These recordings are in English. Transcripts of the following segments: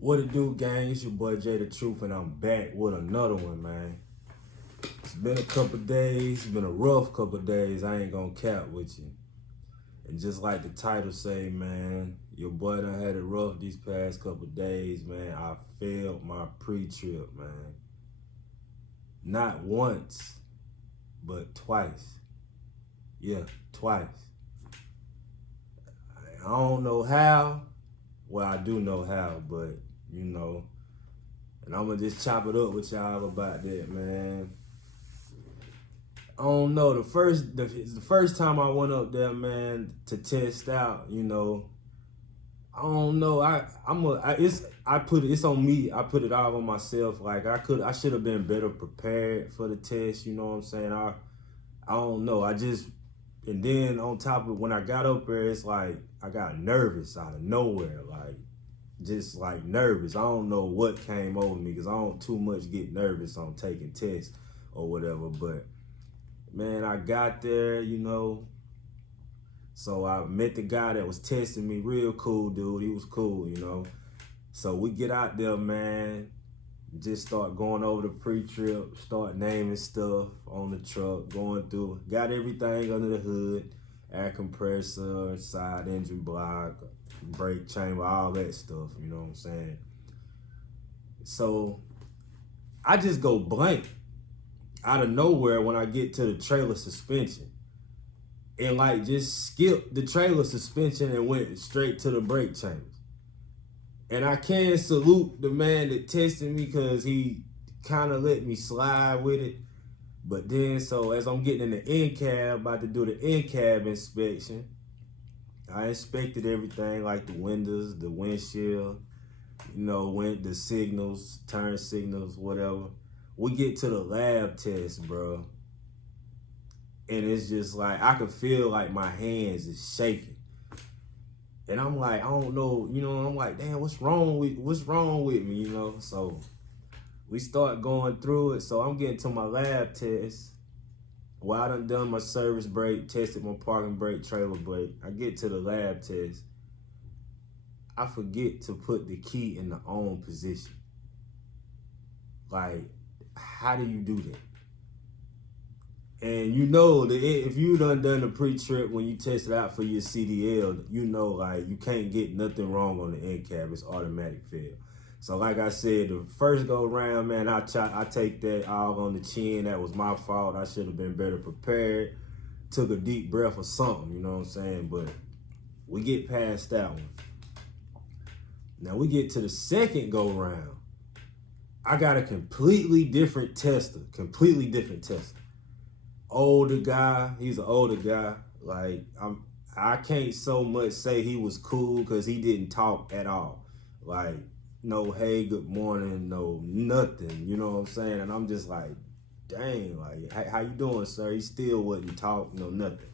What it do, gang? It's your boy Jay the Truth, and I'm back with another one, man. It's been a couple days, it's been a rough couple days. I ain't gonna cap with you. And just like the title say, man, your boy done had it rough these past couple days, man. I failed my pre-trip, man. Not once, but twice. Yeah, twice. I don't know how. Well, I do know how, but you know. And I'm gonna just chop it up with y'all about that, man. I don't know. The first time I went up there, man, to test out, I don't know. It's on me. I put it all on myself. Like I should have been better prepared for the test. You know what I'm saying? I don't know. And then on top of when I got up there, it's like I got nervous out of nowhere. Like just like nervous. I don't know what came over me because I don't too much get nervous on taking tests or whatever. But man, I got there, so I met the guy that was testing me. Real cool dude. He was cool. So we get out there, man. Just start going over the pre-trip, start naming stuff on the truck, going through, got everything under the hood, air compressor, side engine block, brake chamber, all that stuff, you know what I'm saying? So I just go blank out of nowhere when I get to the trailer suspension and like just skipped the trailer suspension and went straight to the brake chambers. And I can salute the man that tested me because he kind of let me slide with it. But then, so as I'm getting in the end cab, about to do the end cab inspection, I inspected everything like the windows, the windshield, the signals, turn signals, whatever. We get to the lab test, bro. And it's just like, I could feel like my hands is shaking. And I'm like, I don't know, I'm like, damn, what's wrong with me, So we start going through it. So I'm getting to my lab test. Well, I done my service brake, tested my parking brake, trailer brake. I get to the lab test. I forget to put the key in the on position. Like, how do you do that? And if you done the pre-trip when you test it out for your CDL, like you can't get nothing wrong on the end cab. It's automatic fail. So like I said, the first go round, man, I take that all on the chin. That was my fault. I should have been better prepared. Took a deep breath or something, you know what I'm saying? But we get past that one. Now we get to the second go round. I got a completely different tester. Older guy, he's an older guy. Like I can't so much say he was cool because he didn't talk at all. Like no hey, good morning, no nothing. You know what I'm saying? And I'm just like, dang, like how you doing, sir? He still wouldn't talk, no nothing.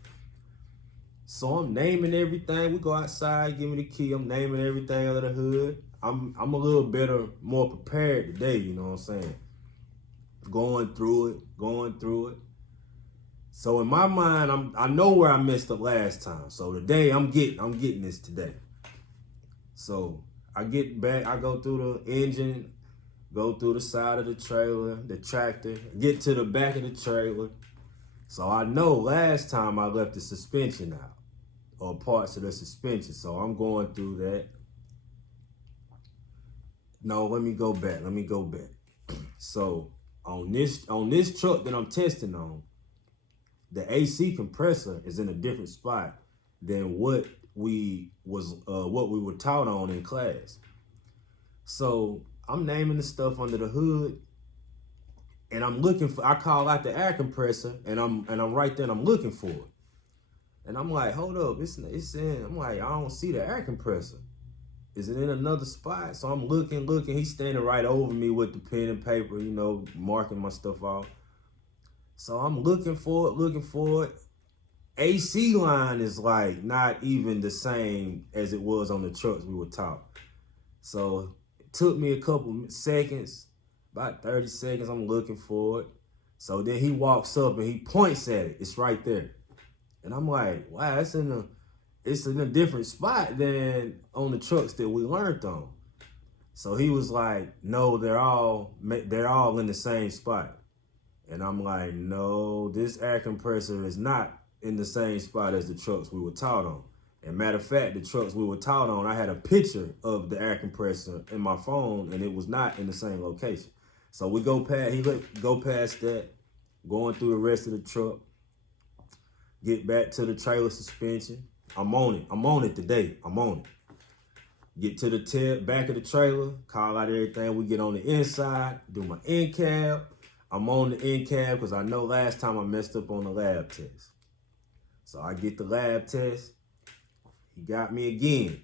So I'm naming everything. We go outside, give me the key. I'm naming everything under the hood. I'm a little better, more prepared today. You know what I'm saying? Going through it. So in my mind, I know where I messed up last time. So today I'm getting this today. So I get back, I go through the engine, go through the side of the trailer, the tractor, get to the back of the trailer. So I know last time I left the suspension out or parts of the suspension. So I'm going through that. No, let me go back. So on this truck that I'm testing on, the AC compressor is in a different spot than what we were taught on in class. So I'm naming the stuff under the hood, and I call out the air compressor, and I'm right there, and I'm looking for it, and I'm like, hold up, it's in. I'm like, I don't see the air compressor. Is it in another spot? So I'm looking. He's standing right over me with the pen and paper, marking my stuff off. So I'm looking for it. AC line is like not even the same as it was on the trucks we were taught. So it took me a couple seconds, about 30 seconds, I'm looking for it. So then he walks up and he points at it. It's right there. And I'm like, wow, it's in a different spot than on the trucks that we learned on. So he was like, no, they're all in the same spot. And I'm like, no, this air compressor is not in the same spot as the trucks we were taught on. And matter of fact, the trucks we were taught on, I had a picture of the air compressor in my phone, and it was not in the same location. So we go past, go past that, going through the rest of the truck, get back to the trailer suspension. I'm on it today. I'm on it. Get to the back of the trailer, call out everything. We get on the inside, do my end cab. I'm on the end cab because I know last time I messed up on the lab test. So I get the lab test. He got me again.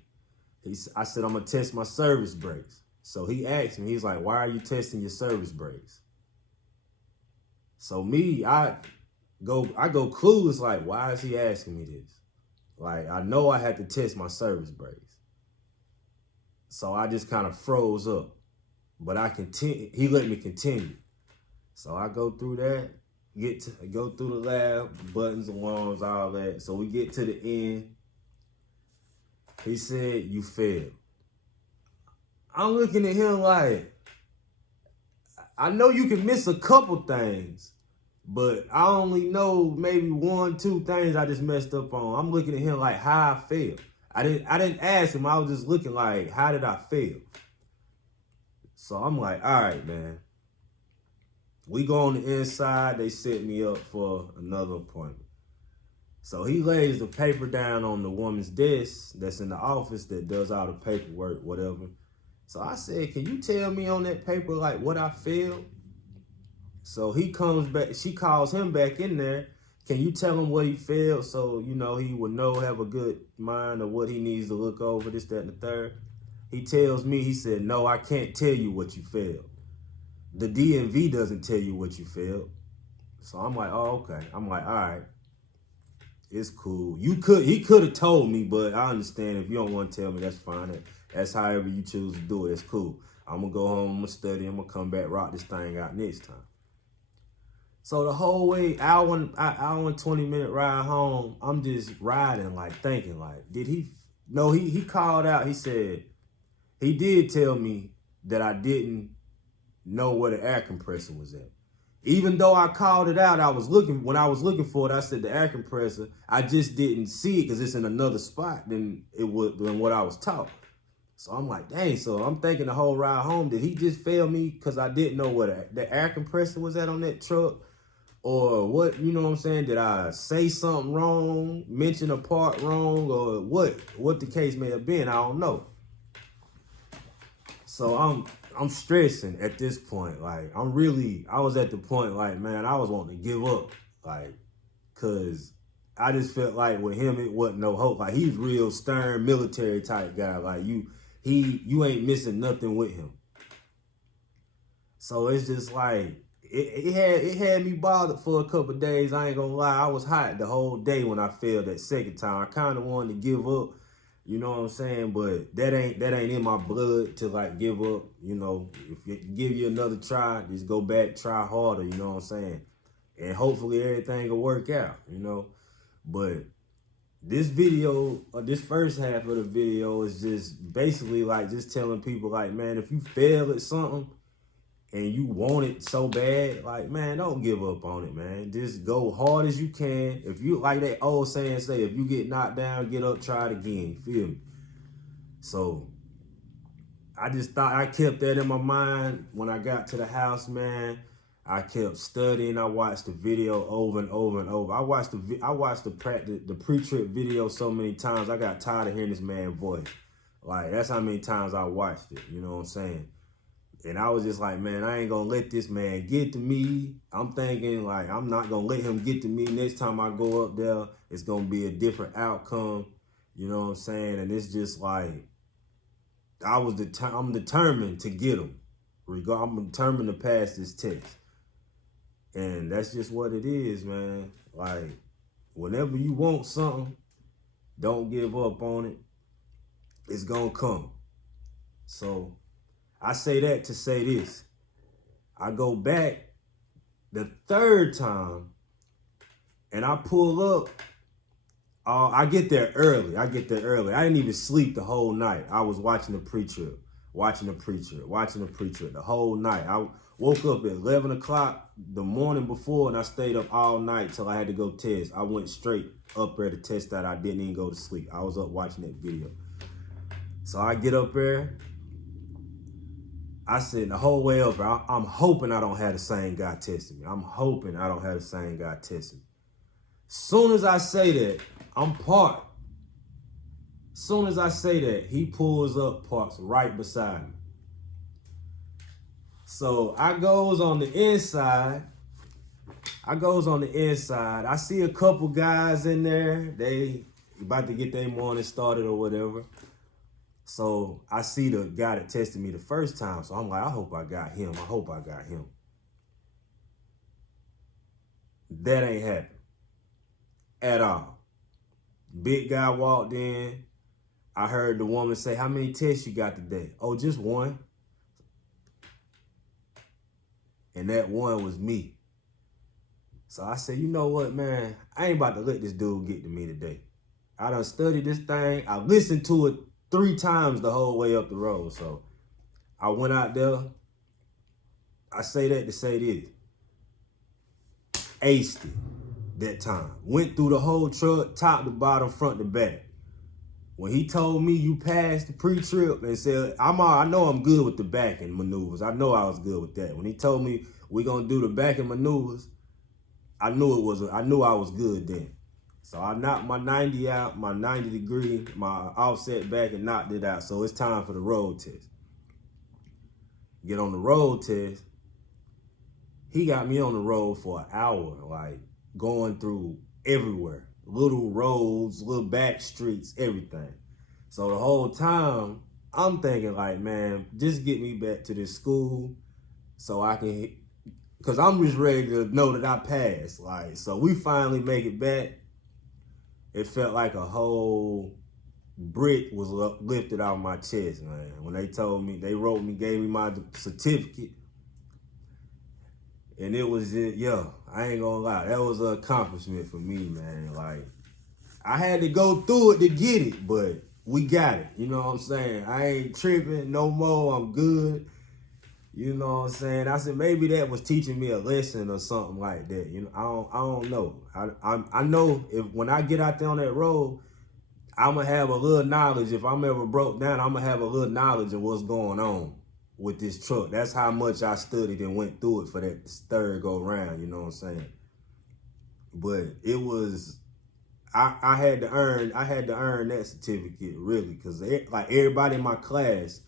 I said, I'm going to test my service brakes. So he asked me, he's like, why are you testing your service brakes? So me, I go clueless, like, why is he asking me this? Like, I know I had to test my service brakes. So I just kind of froze up. But he let me continue. So I go through that, go through the lab, buttons, alarms, all that. So we get to the end. He said, you failed. I'm looking at him like, I know you can miss a couple things, but I only know maybe 1, 2 things I just messed up on. I'm looking at him like, how I failed. I didn't ask him. I was just looking like, how did I fail? So I'm like, all right, man. We go on the inside. They set me up for another appointment. So he lays the paper down on the woman's desk that's in the office that does all the paperwork, whatever. So I said, can you tell me on that paper, like, what I failed? So he comes back. She calls him back in there. Can you tell him what he failed so, you know, he would have a good mind of what he needs to look over, this, that, and the third? He tells me, he said, no, I can't tell you what you failed. The DMV doesn't tell you what you failed. So I'm like, oh, okay. I'm like, all right, it's cool. He could have told me, but I understand if you don't want to tell me, that's fine. That's however you choose to do it. It's cool. I'm going to go home, I'm going to study, I'm going to come back, rock this thing out next time. So the whole way, hour and 20-minute ride home, I'm just riding, like thinking, like, did he? No, he called out. He said, he did tell me that I didn't know where the air compressor was at. Even though I called it out, when I was looking for it, I said the air compressor, I just didn't see it because it's in another spot than what I was taught. So I'm like, dang, so I'm thinking the whole ride home, did he just fail me because I didn't know where the air compressor was at on that truck? Or what, you know what I'm saying? Did I say something wrong, mention a part wrong, or what the case may have been? I don't know. So I'm stressing at this point. Like, I was at the point like, man, I was wanting to give up. Like, cause I just felt like with him, it wasn't no hope. Like, he's real stern military type guy. Like, you ain't missing nothing with him. So it's just like, it had me bothered for a couple of days. I ain't gonna lie. I was hot the whole day when I failed that second time. I kind of wanted to give up, you know what I'm saying? But that ain't in my blood to like give up. You know, if it give you another try, just go back, try harder. You know what I'm saying? And hopefully everything will work out. You know, but this video, or this first half of the video, is just basically like just telling people like, man, if you fail at something and you want it so bad, like, man, don't give up on it, man. Just go hard as you can. If you, like that old saying say, if you get knocked down, get up, try it again. You feel me? So I just thought, I kept that in my mind when I got to the house, man. I kept studying. I watched the video over and over and over. I watched the pre-trip video so many times. I got tired of hearing this man's voice. Like, that's how many times I watched it. You know what I'm saying? And I was just like, man, I ain't gonna let this man get to me. I'm thinking, like, I'm not gonna let him get to me. Next time I go up there, it's gonna be a different outcome. You know what I'm saying? And it's just like, I'm determined to get him. I'm determined to pass this test. And that's just what it is, man. Like, whenever you want something, don't give up on it. It's gonna come. So I say that to say this. I go back the third time and I pull up. I get there early. I didn't even sleep the whole night. I was watching the pre-trip. watching the preacher the whole night. I woke up at 11 o'clock the morning before, and I stayed up all night till I had to go test. I went straight up there to test that. I didn't even go to sleep. I was up watching that video. So I get up there. I said the whole way up, I'm hoping I don't have the same guy testing me. I'm hoping I don't have the same guy testing me. Soon as I say that, I'm parked. Soon as I say that, he pulls up, parks right beside me. So I goes on the inside. I see a couple guys in there. They about to get their morning started or whatever. So I see the guy that tested me the first time. So I'm like, I hope I got him. That ain't happened at all. Big guy walked in. I heard the woman say, how many tests you got today? Oh, just one. And that one was me. So I said, you know what, man? I ain't about to let this dude get to me today. I done studied this thing. I listened to it 3 times the whole way up the road. So I went out there. I say that to say this. Aced it that time. Went through the whole truck, top to bottom, front to back. When he told me you passed the pre-trip and said, I know I'm good with the backing maneuvers. I know I was good with that. When he told me we're gonna do the backing maneuvers, I knew I was good then. So I knocked my 90 out, my 90 degree, my offset back, and knocked it out. So it's time for the road test. Get on the road test. He got me on the road for an hour, like going through everywhere. Little roads, little back streets, everything. So the whole time, I'm thinking like, man, just get me back to this school so I can, because I'm just ready to know that I passed. Like, so we finally make it back. It felt like a whole brick was lifted out of my chest, man. When they told me, they wrote me, gave me my certificate. And it was, I ain't gonna lie, that was an accomplishment for me, man. Like, I had to go through it to get it, but we got it. You know what I'm saying? I ain't tripping no more. I'm good. You know what I'm saying? I said maybe that was teaching me a lesson or something like that. You know, I don't know. I know if when I get out there on that road, I'm gonna have a little knowledge. If I'm ever broke down, I'm gonna have a little knowledge of what's going on with this truck. That's how much I studied and went through it for that third go round, you know what I'm saying? But it was, I had to earn that certificate really, because like everybody in my class,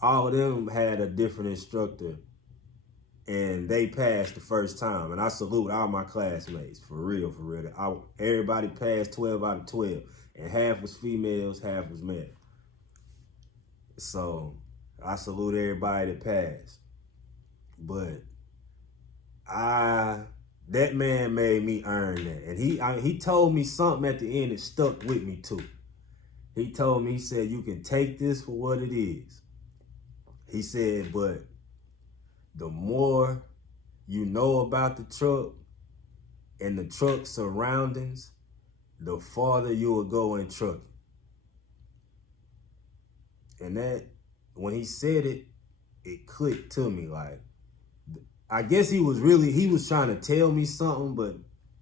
all of them had a different instructor and they passed the first time. And I salute all my classmates, for real, for real. Everybody passed 12 out of 12 and half was females, half was male. So I salute everybody that passed. But that man made me earn that. And he told me something at the end that stuck with me too. He told me, he said, you can take this for what it is. He said, but the more you know about the truck and the truck surroundings, the farther you will go in trucking. And that, when he said it, it clicked to me. Like, I guess he was trying to tell me something, but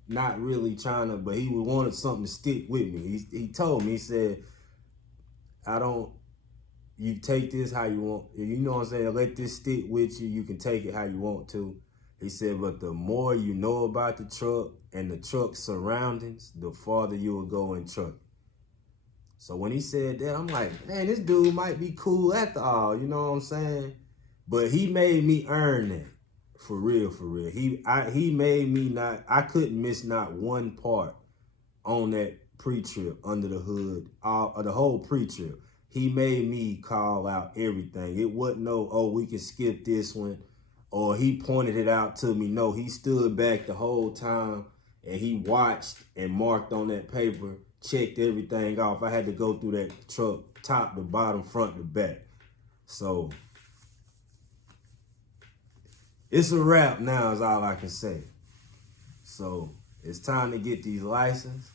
not really trying to, but he wanted something to stick with me. He told me, he said, you take this how you want, you know what I'm saying? Let this stick with you. You can take it how you want to. He said, but the more you know about the truck and the truck surroundings, the farther you will go in trucking. So when he said that, I'm like, man, this dude might be cool after all, you know what I'm saying? But he made me earn that, for real, for real. He made me I couldn't miss not one part on that pre-trip, under the hood, the whole pre-trip. He made me call out everything. It wasn't no, oh, we can skip this one, or he pointed it out to me. No, he stood back the whole time and he watched and marked on that paper, checked everything off. I had to go through that truck, top to bottom, front to back. So it's a wrap now, is all I can say. So it's time to get these licenses,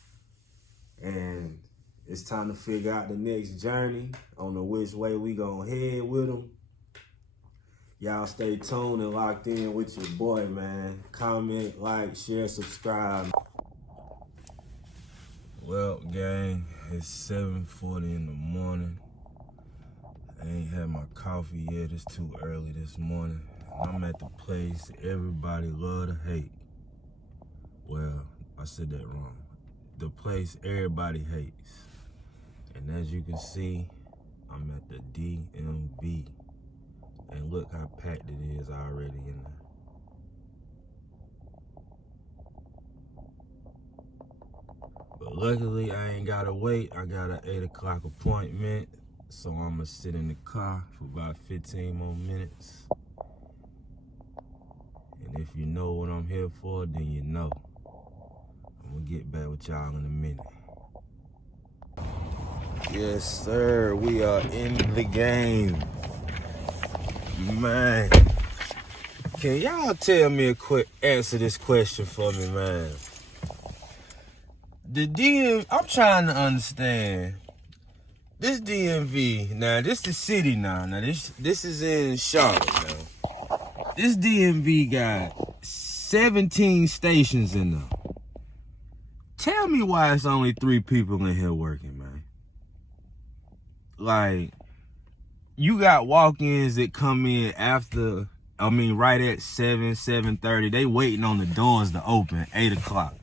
and It's time to figure out the next journey on the which way we gonna head with them. Y'all stay tuned and locked in with your boy, man. Comment, like, share, subscribe. Well, gang, it's 7:40 in the morning. I ain't had my coffee yet. It's too early this morning. I'm at the place everybody love to hate. Well, I said that wrong. The place everybody hates. And as you can see, I'm at the DMV. And look how packed it is already in there. But luckily, I ain't gotta wait. I got an 8 o'clock appointment. So I'm gonna sit in the car for about 15 more minutes. And if you know what I'm here for, then you know. I'm gonna get back with y'all in a minute. Yes, sir. We are in the game. Man. Can y'all tell me a quick answer this question for me, man? I'm trying to understand. This DMV, now this the city now. Now this is in Charlotte now. This DMV got 17 stations in there. Tell me why it's only 3 people in here working, man. Like, you got walk-ins that come in right at 7:30. They waiting on the doors to open, 8 o'clock.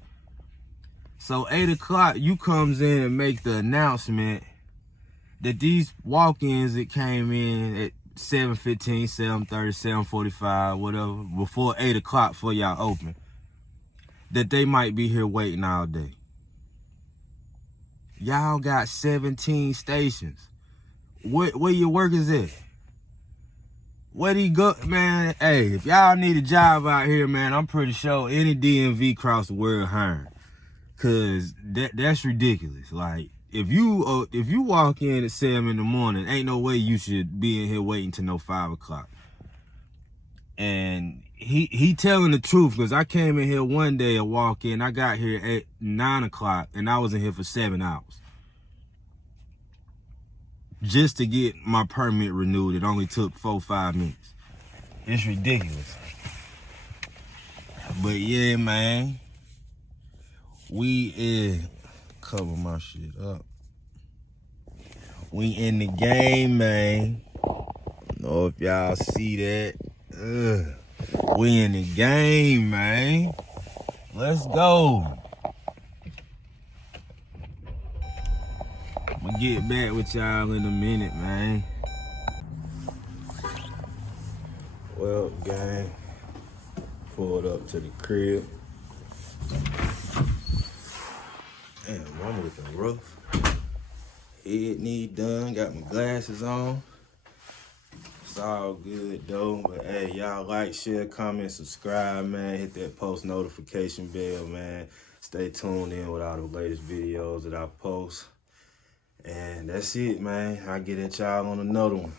So 8 o'clock, you comes in and make the announcement that these walk-ins that came in at 7:15, 7:30, 7:45, whatever, before 8 o'clock for y'all open, that they might be here waiting all day. Y'all got 17 stations. Where your workers at? Where do you go, man? Hey, if y'all need a job out here, man, I'm pretty sure any DMV across the world hiring. Cause that's ridiculous. Like, if you walk in at 7 in the morning, ain't no way you should be in here waiting till no 5 o'clock. And he telling the truth, because I came in here one day and walk in, I got here at 9 o'clock and I was in here for 7 hours. Just to get my permit renewed, it only took 4-5 minutes. It's ridiculous. But yeah, man, we cover my shit up. We in the game, man. Don't know if y'all see that. We in the game, man. Let's go. I'm gonna get back with y'all in a minute, man. Well, gang, pulled up to the crib. Damn, I'm looking rough. Head, knee done, got my glasses on. It's all good though, but hey, y'all like, share, comment, subscribe, man. Hit that post notification bell, man. Stay tuned in with all the latest videos that I post. And that's it, man. I'll get at y'all on another one.